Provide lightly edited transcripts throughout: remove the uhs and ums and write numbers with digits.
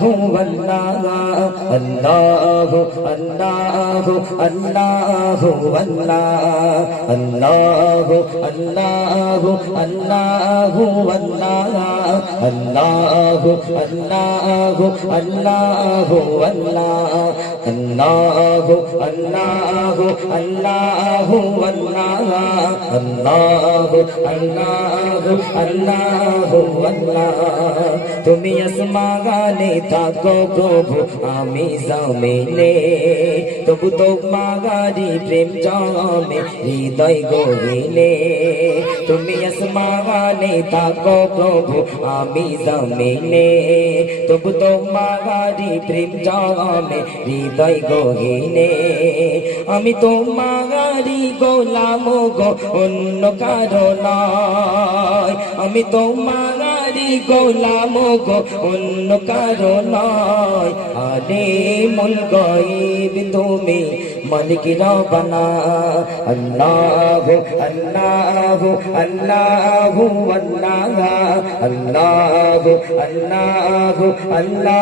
अल्लाह अल्लाह अल्लाह अल्लाह अल्लाह अल्लाह अल्लाह अल्लाह अल्लाह अल्लाह अल्लाह अल्लाह अल्लाह अल्लाह अल्लाह তুমি আসমানে থাকো প্রভু আমি জমিনে তবু তোমারি প্রেম জমে হৃদয় গহীনে তুমি আসমানে থাকো প্রভু আমি জমিনে তবু তোমারি প্রেম জমে হৃদয় গহীনে আমি তোমারি গোলাম গো অন্য কারো নয় আমি তোমারি গোলাম গো অন্য কারো নয় আলিমুল গায়ব তুমি মালিক রব্বানা আল্লাহ আল্লাহ আল্লাহ আল্লাহ আল্লাহ আল্লাহ আল্লাহ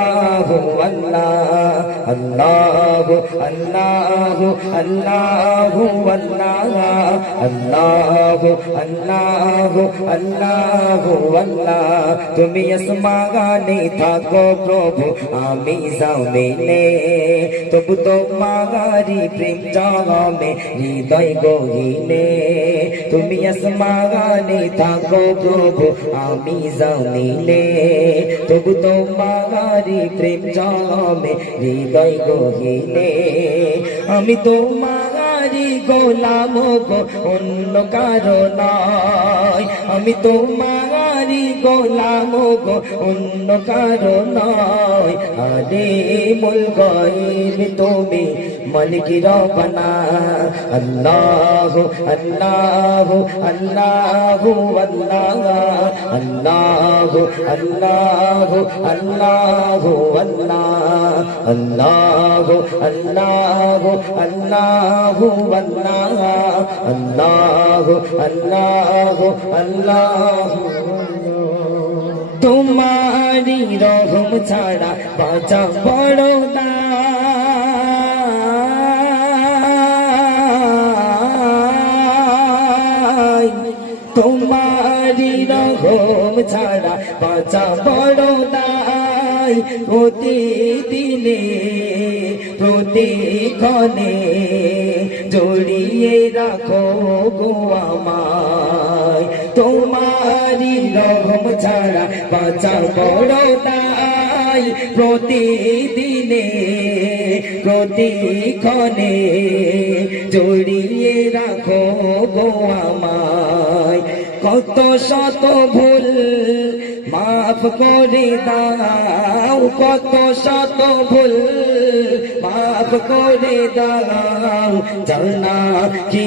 আল্লাহ আল্লাহ আল্লাহ আল্লাহ আল্লাহ আল্লাহ আল্লাহ আল্লাহ তুমি আসমানে থাকো প্রভু আমি জমিনে তবু তোমারি প্রেম জমে হৃদয় গহীনে তুমি আসমানে থাকো প্রভু আমি জমিনে তবু তোমারি প্রেম জমে হৃদয় গহীনে আমি তোমারি গোলাম গো অন্য কারো নয় আমি তোমারি গোলাম গো অন্য কারো নয় আলিমুল গায়ব তুমি মালিক রব্বানা আল্লাহ আল্লাহ আল্লাহ আল্লাহ আল্লাহ আল্লাহ আল্লাহ আল্লাহ আল্লাহ আল্লাহ আল্লাহ আল্লাহ আল্লাহ তোমারি রহম ছাড়া বাঁচা বড় না তোমারি রহম ছাড়া বাঁচা বড় দায় প্রতিদিনে প্রতিক্ষণে জড়িয়ে রাখো গো আমায় তোমারি রহম ছাড়া বাঁচা বড় দায় প্রতিদিনে প্রতিক্ষণে জড়িয়ে রাখো গো আমায় কত শত ভুল মাফ করে দাও কত শত ভুল মাফ করে দাও জানা কি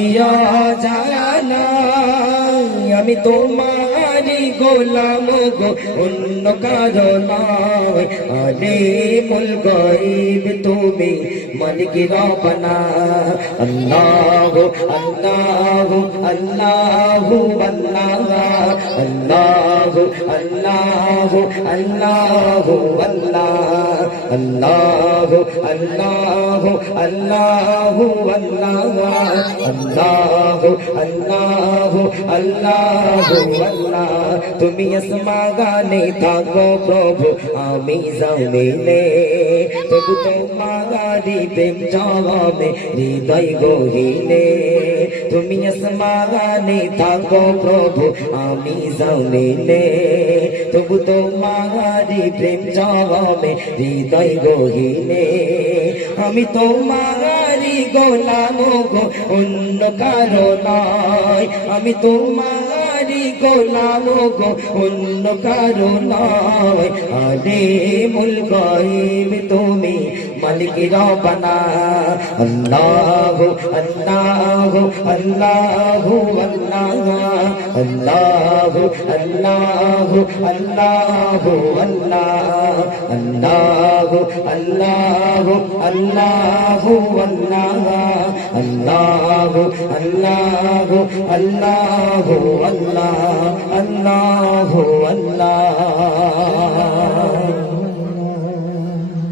জানা আমি তোমারি গোলাম গো অন্য কারো নয় আলিমুল গায়ব তুমি মালিক রব্বানা আল্লাহ আল্লাহ আল্লাহ আল্লাহ আল্লাহ আল্লাহ আল্লাহ আল্লাহ আল্লাহ আল্লাহ আল্লাহ আল্লাহ তুমি আসমানে থাকো প্রভু আমি জমিনে তবু তোমারি প্রেম জমে হৃদয় গহীনে তুমি আসমানে থাকো প্রভু আমি জমিনে তবু তোমারি প্রেম জমে হৃদয় গহীনে আমি তোমারি গোলাম গো অন্য কারো নয় আমি তোমারি গোলাম গো অন্য কারো নয় আলিমুল গায়ব তুমি মালিক রব্বানা আল্লাহ আল্লাহ আল্লাহ আল্লাহ আল্লাহ আল্লাহ আল্লাহ আল্লাহ আল্লাহ আল্লাহ আল্লাহ আল্লাহ আল্লাহ আল্লাহ আল্লাহ